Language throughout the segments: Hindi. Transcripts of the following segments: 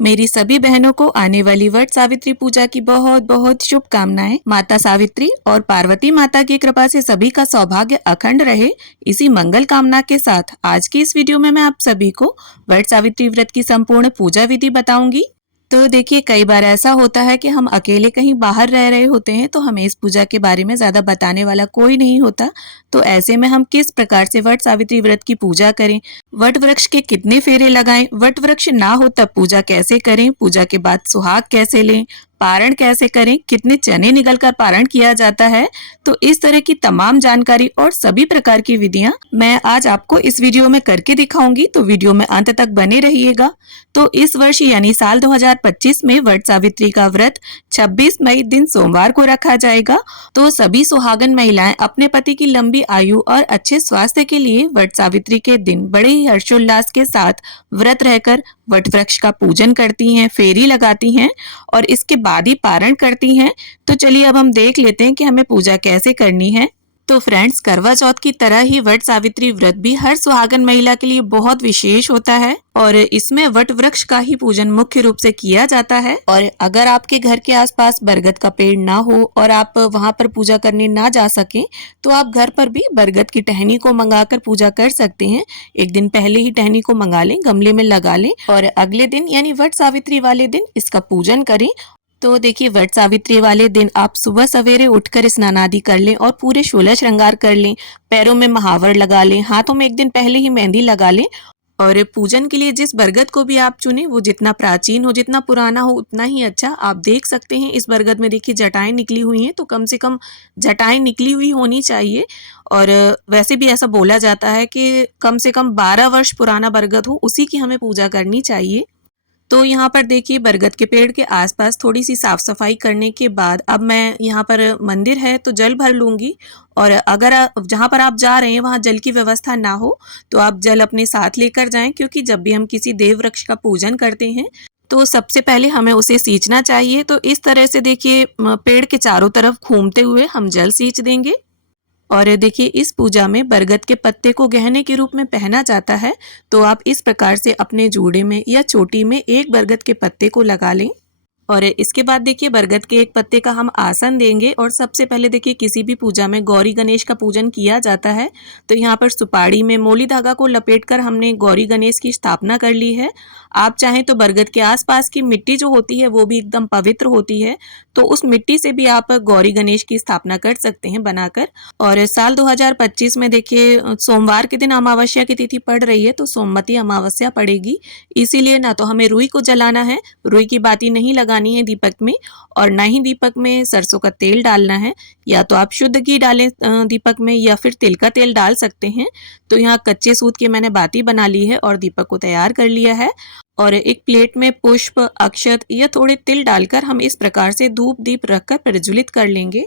मेरी सभी बहनों को आने वाली वट सावित्री पूजा की बहुत बहुत शुभकामनाएं। माता सावित्री और पार्वती माता की कृपा से सभी का सौभाग्य अखंड रहे, इसी मंगल कामना के साथ आज की इस वीडियो में मैं आप सभी को वट सावित्री व्रत की संपूर्ण पूजा विधि बताऊंगी। तो देखिए, कई बार ऐसा होता है कि हम अकेले कहीं बाहर रह रहे होते हैं तो हमें इस पूजा के बारे में ज्यादा बताने वाला कोई नहीं होता। तो ऐसे में हम किस प्रकार से वट सावित्री व्रत की पूजा करें, वट वृक्ष के कितने फेरे लगाएं, वट वृक्ष ना हो तब पूजा कैसे करें, पूजा के बाद सुहाग कैसे लें, पारण कैसे करें, कितने चने निकलकर पारण किया जाता है। तो इस तरह की तमाम जानकारी और सभी प्रकार की विधियां मैं आज आपको इस वीडियो में करके दिखाऊंगी, तो वीडियो में अंत तक बने रहिएगा। तो इस वर्ष यानी साल 2025 में वट सावित्री का व्रत 26 मई दिन सोमवार को रखा जाएगा। तो सभी सुहागन महिलाएं अपने पति की लंबी आयु और अच्छे स्वास्थ्य के लिए वट सावित्री के दिन बड़े ही हर्षोल्लास के साथ व्रत रहकर वट वृक्ष का पूजन करती हैं, फेरी लगाती हैं और इसके बाद ही पारण करती हैं। तो चलिए अब हम देख लेते हैं कि हमें पूजा कैसे करनी है। तो फ्रेंड्स, करवा चौथ की तरह ही वट सावित्री व्रत भी हर सुहागन महिला के लिए बहुत विशेष होता है और इसमें वट वृक्ष का ही पूजन मुख्य रूप से किया जाता है। और अगर आपके घर के आसपास बरगद का पेड़ ना हो और आप वहां पर पूजा करने ना जा सकें तो आप घर पर भी बरगद की टहनी को मंगाकर पूजा कर सकते हैं। एक दिन पहले ही टहनी को मंगा लें, गमले में लगा लें और अगले दिन यानी वट सावित्री वाले दिन इसका पूजन करें। तो देखिए, वट सावित्री वाले दिन आप सुबह सवेरे उठकर स्नान आदि कर लें और पूरे 16 श्रृंगार कर लें, पैरों में महावर लगा लें, हाथों में एक दिन पहले ही मेहंदी लगा लें और पूजन के लिए जिस बरगद को भी आप चुनें वो जितना प्राचीन हो, जितना पुराना हो उतना ही अच्छा। आप देख सकते हैं इस बरगद में देखिए जटाएं निकली हुई हैं, तो कम से कम जटाएं निकली हुई होनी चाहिए। और वैसे भी ऐसा बोला जाता है कि कम से कम 12 वर्ष पुराना बरगद हो, उसी की हमें पूजा करनी चाहिए। तो यहाँ पर देखिए, बरगद के पेड़ के आसपास थोड़ी सी साफ सफाई करने के बाद अब मैं यहाँ पर मंदिर है तो जल भर लूंगी। और अगर जहाँ पर आप जा रहे हैं वहाँ जल की व्यवस्था ना हो तो आप जल अपने साथ लेकर जाएं, क्योंकि जब भी हम किसी देव वृक्ष का पूजन करते हैं तो सबसे पहले हमें उसे सींचना चाहिए। तो इस तरह से देखिए, पेड़ के चारों तरफ घूमते हुए हम जल सींच देंगे। और देखिए, इस पूजा में बरगद के पत्ते को गहने के रूप में पहना जाता है। तो आप इस प्रकार से अपने जूड़े में या चोटी में एक बरगद के पत्ते को लगा लें और इसके बाद देखिए बरगद के एक पत्ते का हम आसन देंगे। और सबसे पहले देखिए, किसी भी पूजा में गौरी गणेश का पूजन किया जाता है तो यहाँ पर सुपाड़ी में मोली धागा को लपेटकर हमने गौरी गणेश की स्थापना कर ली है। आप चाहें तो बरगद के आसपास की मिट्टी जो होती है वो भी एकदम पवित्र होती है, तो उस मिट्टी से भी आप गौरी गणेश की स्थापना कर सकते हैं बनाकर। और साल 2025 में देखिए सोमवार के दिन अमावस्या की तिथि पड़ रही है, तो सोमवती अमावस्या पड़ेगी, इसीलिए ना तो हमें रुई को जलाना है, रुई की बाती नहीं लगानी है दीपक में, और ना ही दीपक में सरसों का तेल डालना है। या तो आप शुद्ध घी डालें दीपक में या फिर तिल का तेल डाल सकते हैं। तो यहाँ कच्चे सूत की मैंने बाती बना ली है और दीपक को तैयार कर लिया है। और एक प्लेट में पुष्प, अक्षत या थोड़े तिल डालकर हम इस प्रकार से धूप दीप रखकर प्रज्वलित कर लेंगे।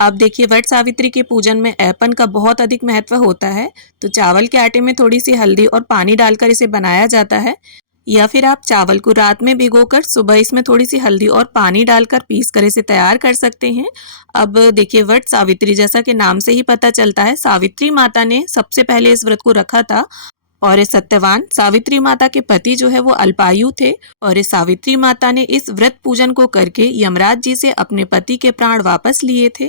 अब देखिए, वट सावित्री के पूजन में ऐपन का बहुत अधिक महत्व होता है। तो चावल के आटे में थोड़ी सी हल्दी और पानी डालकर इसे बनाया जाता है, या फिर आप चावल को रात में भिगोकर सुबह इसमें थोड़ी सी हल्दी और पानी डालकर पीस कर इसे तैयार कर सकते हैं। अब देखिए, वट सावित्री जैसा कि नाम से ही पता चलता है, सावित्री माता ने सबसे पहले इस व्रत को रखा था। और सत्यवान सावित्री माता के पति जो है वो अल्पायु थे और सावित्री माता ने इस व्रत पूजन को करके यमराज जी से अपने पति के प्राण वापस लिए थे।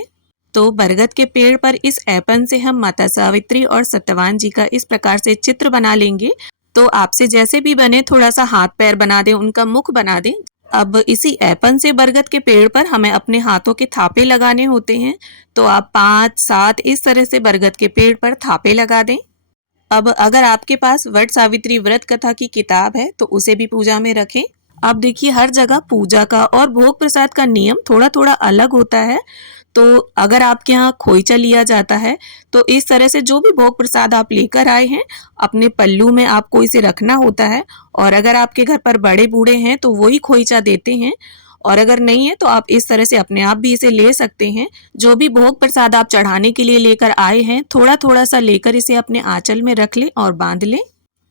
तो बरगद के पेड़ पर इस ऐपन से हम माता सावित्री और सत्यवान जी का इस प्रकार से चित्र बना लेंगे। तो आपसे जैसे भी बने थोड़ा सा हाथ पैर बना दें, उनका मुख बना दें। अब इसी ऐपन से बरगद के पेड़ पर हमें अपने हाथों के थापे लगाने होते हैं। तो आप 5-7 इस तरह से बरगद के पेड़ पर थापे लगा दें। अब अगर आपके पास वट सावित्री व्रत कथा की किताब है तो उसे भी पूजा में रखें। अब देखिए, हर जगह पूजा का और भोग प्रसाद का नियम थोड़ा थोड़ा अलग होता है। तो अगर आपके यहाँ खोइचा लिया जाता है तो इस तरह से जो भी भोग प्रसाद आप लेकर आए हैं अपने पल्लू में आपको इसे रखना होता है। और अगर आपके घर पर बड़े बूढ़े हैं तो वही खोइचा देते हैं, और अगर नहीं है तो आप इस तरह से अपने आप भी इसे ले सकते हैं। जो भी भोग प्रसाद आप चढ़ाने के लिए लेकर आए हैं थोड़ा थोड़ा सा लेकर इसे अपने आंचल में रख लें और बांध लें।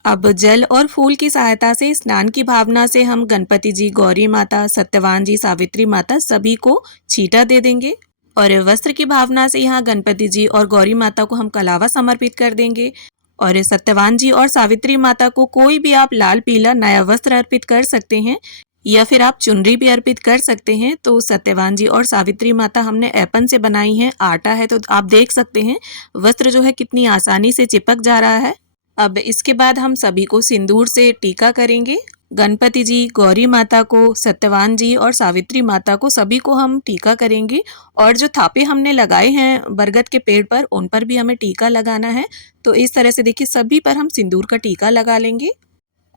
अब जल और फूल की सहायता से स्नान की भावना से हम गणपति जी, गौरी माता, सत्यवान जी, सावित्री माता सभी को छींटा दे देंगे। और वस्त्र की भावना से यहाँ गणपति जी और गौरी माता को हम कलावा समर्पित कर देंगे। और सत्यवान जी और सावित्री माता को कोई भी आप लाल पीला नया वस्त्र अर्पित कर सकते हैं। या फिर आप चुनरी भी अर्पित कर सकते हैं। तो सत्यवान जी और सावित्री माता हमने एपन से बनाई है, आटा है, तो आप देख सकते हैं वस्त्र जो है कितनी आसानी से चिपक जा रहा है। अब इसके बाद हम सभी को सिंदूर से टीका करेंगे। गणपति जी, गौरी माता को, सत्यवान जी और सावित्री माता को, सभी को हम टीका करेंगे। और जो थापे हमने लगाए हैं बरगद के पेड़ पर, उन पर भी हमें टीका लगाना है। तो इस तरह से देखिए सभी पर हम सिंदूर का टीका लगा लेंगे।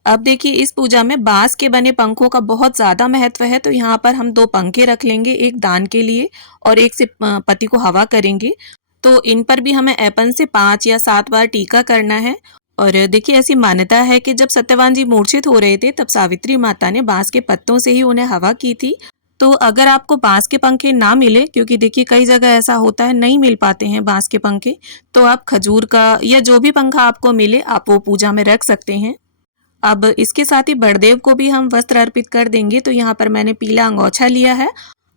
अब देखिए इस पूजा में बांस के बने पंखों का बहुत ज़्यादा महत्व है। तो यहाँ पर हम 2 पंखे रख लेंगे, एक दान के लिए और एक से पति को हवा करेंगे। तो इन पर भी हमें एपन से 5 या 7 बार टीका करना है। और देखिए ऐसी मान्यता है कि जब सत्यवान जी मूर्छित हो रहे थे तब सावित्री माता ने बांस के पत्तों से ही उन्हें हवा की थी। तो अगर आपको बांस के पंखे ना मिले, क्योंकि देखिए कई जगह ऐसा होता है नहीं मिल पाते हैं बांस के पंखे, तो आप खजूर का या जो भी पंखा आपको मिले आप वो पूजा में रख सकते हैं। अब इसके साथ ही बड़देव को भी हम वस्त्र अर्पित कर देंगे। तो यहाँ पर मैंने पीला अंगोछा लिया है।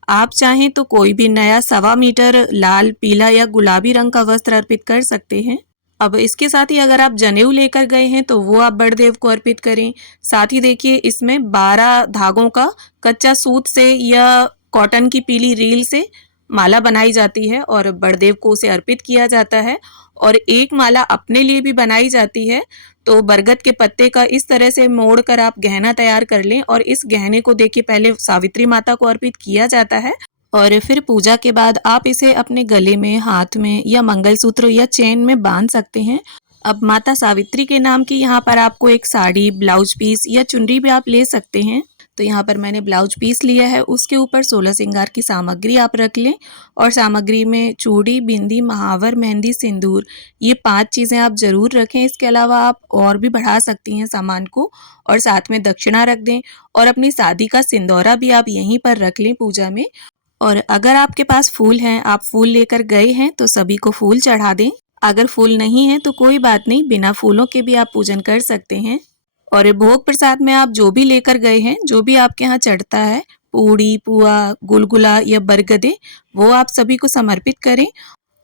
आप चाहें तो कोई भी नया 1.25 मीटर लाल, पीला या गुलाबी रंग का वस्त्र अर्पित कर सकते हैं। अब इसके साथ ही अगर आप जनेऊ लेकर गए हैं तो वो आप बड़देव को अर्पित करें। साथ ही देखिए इसमें 12 धागों का कच्चा सूत से या कॉटन की पीली रील से माला बनाई जाती है और बड़देव को उसे अर्पित किया जाता है। और एक माला अपने लिए भी बनाई जाती है। तो बरगद के पत्ते का इस तरह से मोड़ कर आप गहना तैयार कर लें और इस गहने को देखिए पहले सावित्री माता को अर्पित किया जाता है और फिर पूजा के बाद आप इसे अपने गले में, हाथ में या मंगलसूत्र या चेन में बांध सकते हैं। अब माता सावित्री के नाम की यहाँ पर आपको एक साड़ी, ब्लाउज पीस या चुनरी भी आप ले सकते हैं। तो यहाँ पर मैंने ब्लाउज पीस लिया है, उसके ऊपर 16 श्रृंगार की सामग्री आप रख लें। और सामग्री में चूड़ी, बिंदी, महावर, मेहंदी, सिंदूर, ये 5 चीज़ें आप ज़रूर रखें। इसके अलावा आप और भी बढ़ा सकती हैं सामान को। और साथ में दक्षिणा रख दें और अपनी शादी का सिंदूरा भी आप यहीं पर रख लें पूजा में। और अगर आपके पास फूल हैं, आप फूल लेकर गए हैं तो सभी को फूल चढ़ा दें। अगर फूल नहीं है तो कोई बात नहीं, बिना फूलों के भी आप पूजन कर सकते हैं। और भोग प्रसाद में आप जो भी लेकर गए हैं, जो भी आपके यहाँ चढ़ता है, पूड़ी, पुआ, गुलगुला या बरगदे, वो आप सभी को समर्पित करें।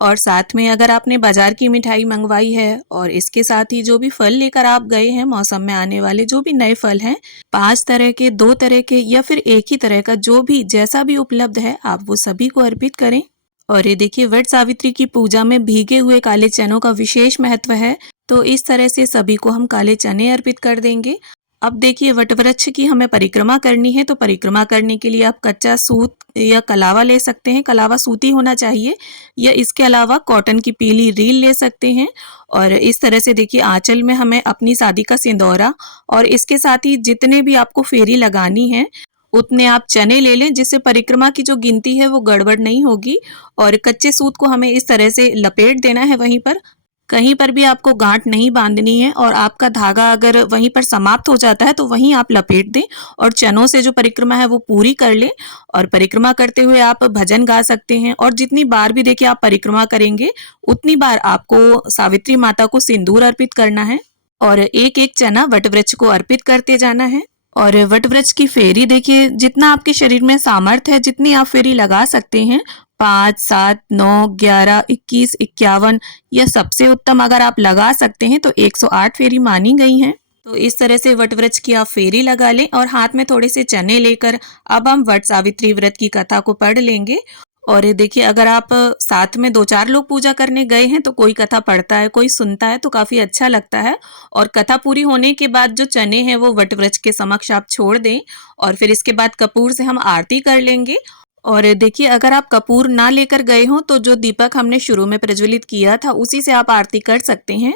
और साथ में अगर आपने बाजार की मिठाई मंगवाई है और इसके साथ ही जो भी फल लेकर आप गए हैं, मौसम में आने वाले जो भी नए फल हैं, 5 तरह के, 2 तरह के या फिर एक ही तरह का, जो भी जैसा भी उपलब्ध है, आप वो सभी को अर्पित करें। और ये देखिए वट सावित्री की पूजा में भीगे हुए काले चनों का विशेष महत्व है। तो इस तरह से सभी को हम काले चने अर्पित कर देंगे। अब देखिए वटवृक्ष की हमें परिक्रमा करनी है। तो परिक्रमा करने के लिए आप कच्चा सूत या कलावा ले सकते हैं, कलावा सूती होना चाहिए, या इसके अलावा कॉटन की पीली रील ले सकते हैं। और इस तरह से देखिए आंचल में हमें अपनी शादी का सिंदूरा और इसके साथ ही जितने भी आपको फेरी लगानी है उतने आप चने ले लें, जिससे परिक्रमा की जो गिनती है वो गड़बड़ नहीं होगी। और कच्चे सूत को हमें इस तरह से लपेट देना है वहीं पर, कहीं पर भी आपको गांठ नहीं बांधनी है। और आपका धागा अगर वहीं पर समाप्त हो जाता है तो वहीं आप लपेट दें और चनों से जो परिक्रमा है वो पूरी कर लें। और परिक्रमा करते हुए आप भजन गा सकते हैं। और जितनी बार भी देखिए आप परिक्रमा करेंगे उतनी बार आपको सावित्री माता को सिंदूर अर्पित करना है और एक एक चना वटवृक्ष को अर्पित करते जाना है। और वटवृक्ष की फेरी देखिए जितना आपके शरीर में सामर्थ्य है, जितनी आप फेरी लगा सकते हैं, 5, 7, 9, 11, 21, 51 या सबसे उत्तम अगर आप लगा सकते हैं तो 108 फेरी मानी गई हैं। तो इस तरह से वटवृक्ष की आप फेरी लगा लें और हाथ में थोड़े से चने लेकर अब हम वट सावित्री व्रत की कथा को पढ़ लेंगे। और ये देखिए अगर आप साथ में 2-4 लोग पूजा करने गए हैं तो कोई कथा पढ़ता है, कोई सुनता है, तो काफी अच्छा लगता है। और कथा पूरी होने के बाद जो चने हैं वो वटवृक्ष के समक्ष आप छोड़ दें और फिर इसके बाद कपूर से हम आरती कर लेंगे। और देखिए अगर आप कपूर ना लेकर गए हो तो जो दीपक हमने शुरू में प्रज्वलित किया था उसी से आप आरती कर सकते हैं।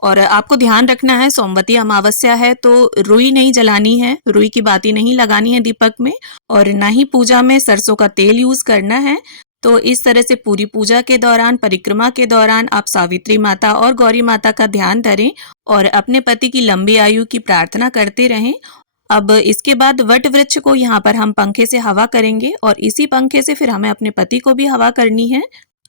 और आपको ध्यान रखना है सोमवती अमावस्या है तो रुई नहीं जलानी है, रुई की बाती नहीं लगानी है दीपक में, और ना ही पूजा में सरसों का तेल यूज करना है। तो इस तरह से पूरी पूजा के दौरान, परिक्रमा के दौरान आप सावित्री माता और गौरी माता का ध्यान धरें और अपने पति की लंबी आयु की प्रार्थना करते रहें। अब इसके बाद वट वृक्ष को यहाँ पर हम पंखे से हवा करेंगे और इसी पंखे से फिर हमें अपने पति को भी हवा करनी है।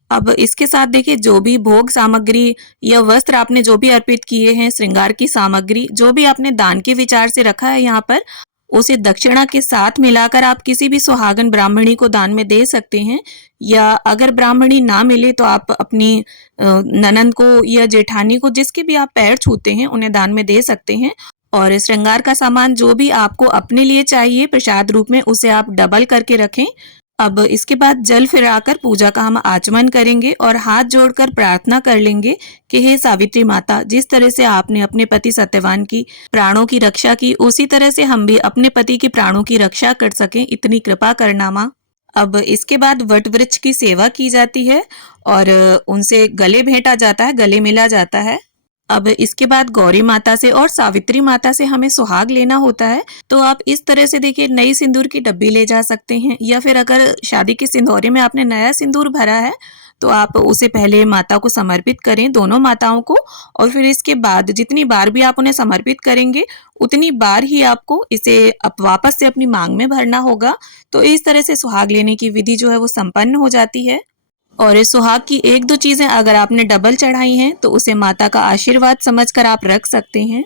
अब इसके साथ देखिए जो भी भोग सामग्री या वस्त्र आपने जो भी अर्पित किए हैं, श्रृंगार की सामग्री जो भी आपने दान के विचार से रखा है यहाँ पर, उसे दक्षिणा के साथ मिलाकर आप किसी भी सुहागन ब्राह्मणी को दान में दे सकते हैं। या अगर ब्राह्मणी ना मिले तो आप अपनी ननंद को या जेठानी को, जिसके भी आप पैर छूते हैं, उन्हें दान में दे सकते हैं। और श्रृंगार का सामान जो भी आपको अपने लिए चाहिए प्रसाद रूप में, उसे आप डबल करके रखें। अब इसके बाद जल फिराकर पूजा का हम आचमन करेंगे और हाथ जोड़कर प्रार्थना कर लेंगे कि हे सावित्री माता, जिस तरह से आपने अपने पति सत्यवान की प्राणों की रक्षा की, उसी तरह से हम भी अपने पति के प्राणों की रक्षा कर सकें, इतनी कृपा करना माँ। अब इसके बाद वट वृक्ष की सेवा की जाती है और उनसे गले भेंटा जाता है, गले मिला जाता है। अब इसके बाद गौरी माता से और सावित्री माता से हमें सुहाग लेना होता है। तो आप इस तरह से देखिए, नई सिंदूर की डब्बी ले जा सकते हैं, या फिर अगर शादी के सिंदूरे में आपने नया सिंदूर भरा है तो आप उसे पहले माता को समर्पित करें, दोनों माताओं को। और फिर इसके बाद जितनी बार भी आप उन्हें समर्पित करेंगे उतनी बार ही आपको इसे वापस से अपनी मांग में भरना होगा। तो इस तरह से सुहाग लेने की विधि जो है वो संपन्न हो जाती है। और इस सुहाग की एक दो चीजें अगर आपने डबल चढ़ाई हैं तो उसे माता का आशीर्वाद समझकर आप रख सकते हैं।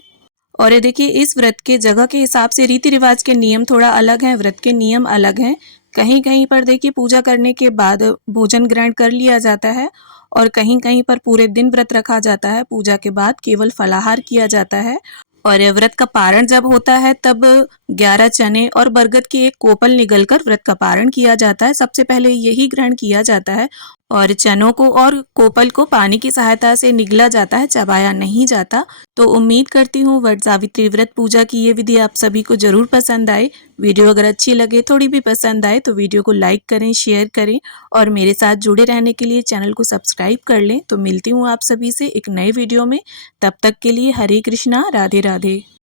और ये देखिए, इस व्रत के जगह के हिसाब से रीति रिवाज के नियम थोड़ा अलग हैं, व्रत के नियम अलग हैं। कहीं कहीं पर देखिए पूजा करने के बाद भोजन ग्रहण कर लिया जाता है और कहीं कहीं पर पूरे दिन व्रत रखा जाता है, पूजा के बाद केवल फलाहार किया जाता है। और व्रत का पारण जब होता है तब 11 चने और बरगद की एक कोपल निगलकर व्रत का पारण किया जाता है। सबसे पहले यही ग्रहण किया जाता है और चनों को और कोपल को पानी की सहायता से निगला जाता है, चबाया नहीं जाता। तो उम्मीद करती हूँ वट सावित्री व्रत पूजा की ये विधि आप सभी को जरूर पसंद आए। वीडियो अगर अच्छी लगे, थोड़ी भी पसंद आए तो वीडियो को लाइक करें, शेयर करें और मेरे साथ जुड़े रहने के लिए चैनल को सब्सक्राइब कर लें। तो मिलती हूँ आप सभी से एक नए वीडियो में, तब तक के लिए हरे कृष्णा, राधे राधे।